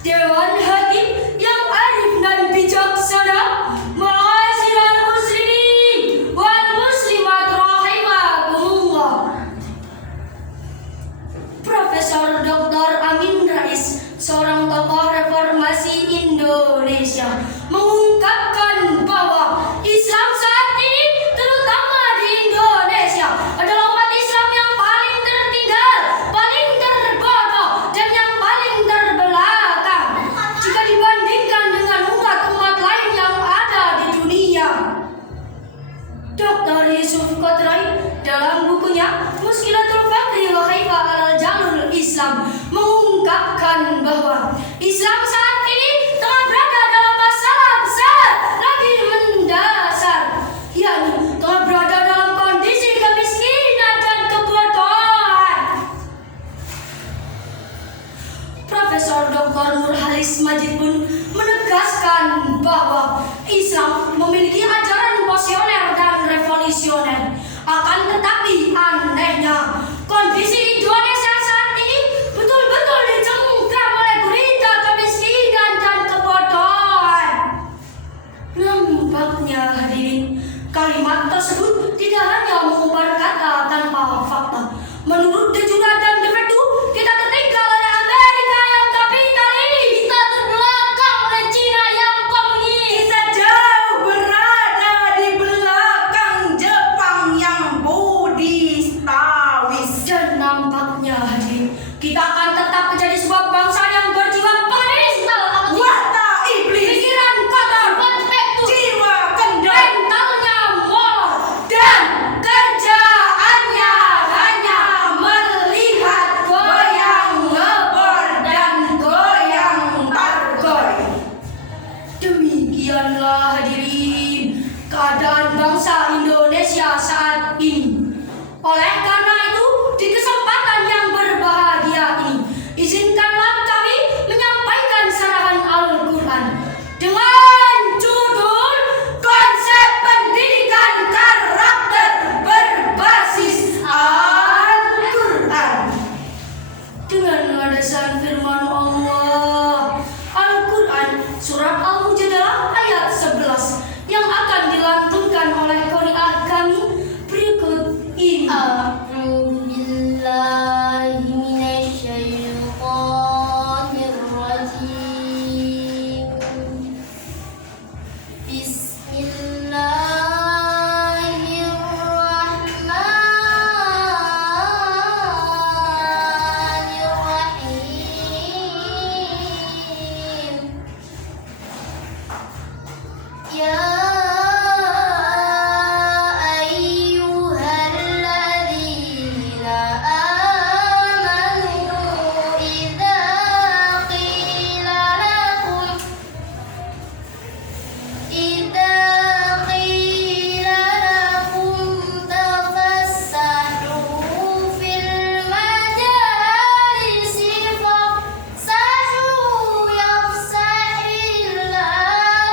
Dewan Hakim yang arif dan bijaksana, ma'asyiral muslimin wal muslimat rahimakumullah. Profesor Dr. Amin Rais, seorang tokoh reformasi Indonesia, mengungkapkan bahwa Islam saat ini, terutama di Indonesia, adalah umat Islam yang paling tertinggal, paling terbodoh, dan yang paling terbelakang jika dibandingkan dengan umat-umat lain yang ada di dunia. Dr. Yusuf Qadrai dalam bukunya Muskilatul Fakri wa Kaifa alal Jalul Islam mengungkapkan bahwa Islam saat ini telah berada dalam masalah besar lagi mendasar, yakni telah berada dalam kondisi kemiskinan dan kebodohan. Profesor Dr. Nurhalis Majid pun menegaskan bahwa Islam memiliki ajaran visioner dan revolusioner. Akan tetapi anehnya, kondisi Indonesia saat ini betul-betul dicengkram oleh gurita kemiskinan dan kebodohan. Nampaknya hadirin, kalimat tersebut tidak hanya mengumbar kata tanpa fakta. Menurut De Jura dan De Facto, kita tertinggal oleh Amerika yang kapitalis, kita terbelakang oleh Cina yang komunis, kita jauh berada di belakang Jepang yang Buddhistawi. Dan nampaknya hadirin, kita akan tetap menjadi sebuah bangsa yang berjiwa penista, watak iblis, pikiran kotor, jiwa kendor, mentalnya molor, dan kerjaannya hanya melihat goyang ngebor dan goyang targoy. Demikianlah hadirin keadaan bangsa Indonesia saat ini. Oleh karena itu, di kesempatan yang berbahagia ini, izinkanlah kami menyampaikan sarahan Al-Quran dengan judul Konsep Pendidikan Karakter Berbasis Al-Quran. Dengan landasan firman Allah, Al-Quran surat Al-Mujadalah ayat 11 yang akan dilantunkan oleh qari'ah kami berikut ini. A'udzu billahi minasyaitonir rajim. Bismillahirrahmanirrahim. Ya ayyuhalladzina amanu idza qila lakum tafassahu fil majalisi fafsahu yafsahillahu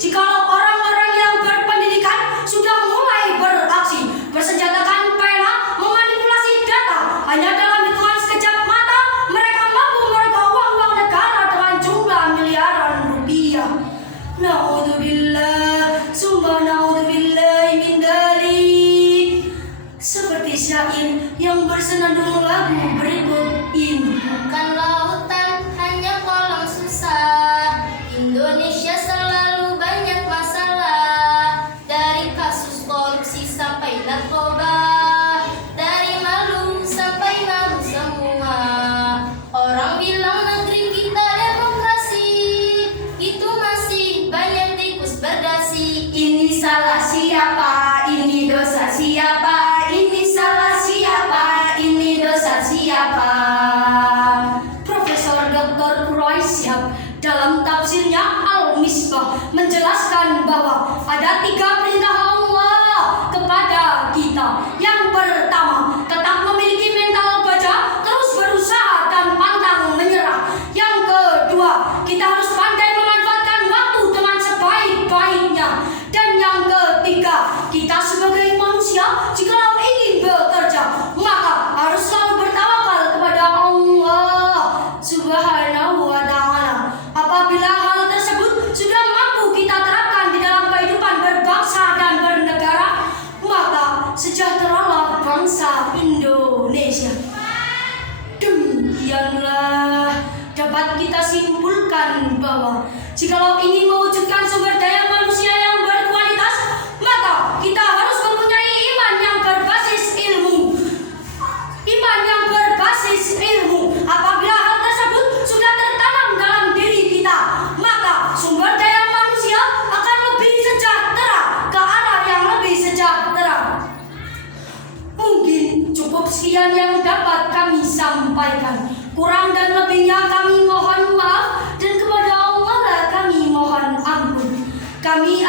jikalau orang-orang yang berpendidikan sudah mulai beraksi, bersenjatakan pena, memanipulasi data, hanya dalam hitungan sekejap mata mereka mampu merogoh uang-uang negara dengan jumlah miliaran rupiah. Naudzubillah, summa naudzubillah min dzalik. Seperti syair yang bersenandung lagu berikut ini. Bukan lautan, hanya kolam susah. Indonesia selalu banyak masalah. Dari kasus korupsi sampai narkoba, dari malu sampai malu semua. Orang bilang negeri kita demokrasi, itu masih banyak tikus berdasi. Ini salah siapa? Ini dosa siapa? Ini salah siapa? Ini dosa siapa? Profesor Dr. Quraisyah dalam tafsirnya Al-Misbah menjelaskan bahwa ada 3 perintah Allah kepada kita. Yang pertama, tetap memiliki mental baja, terus berusaha dan pantang menyerah. Yang kedua, kita harus pandai memanfaatkan waktu dengan sebaik-baiknya. Dan yang ketiga, kita sebagai manusia jikalau ingin bekerja, maka harus selalu bertawakal kepada Allah Subhanahu wa ta'ala. Apabila hal tersebut sudah mampu kita terapkan di dalam kehidupan berbangsa dan bernegara, maka sejahteralah bangsa Indonesia. Demikianlah dapat kita simpulkan bahwa jikalau ingin mewujudkan sumber daya manusia yang berkualitas, maka kita harus mempunyai iman yang berbasis ilmu. Iman yang berbasis ilmu. Apabila hal tersebut sudah tertanam dalam diri kita, maka sumber daya manusia akan lebih sejahtera, ke arah yang lebih sejahtera. Mungkin cukup sekian yang dapat kami sampaikan. Kurang dan lebihnya kami mohon maaf, dan kepada Allah kami mohon ampun. Kami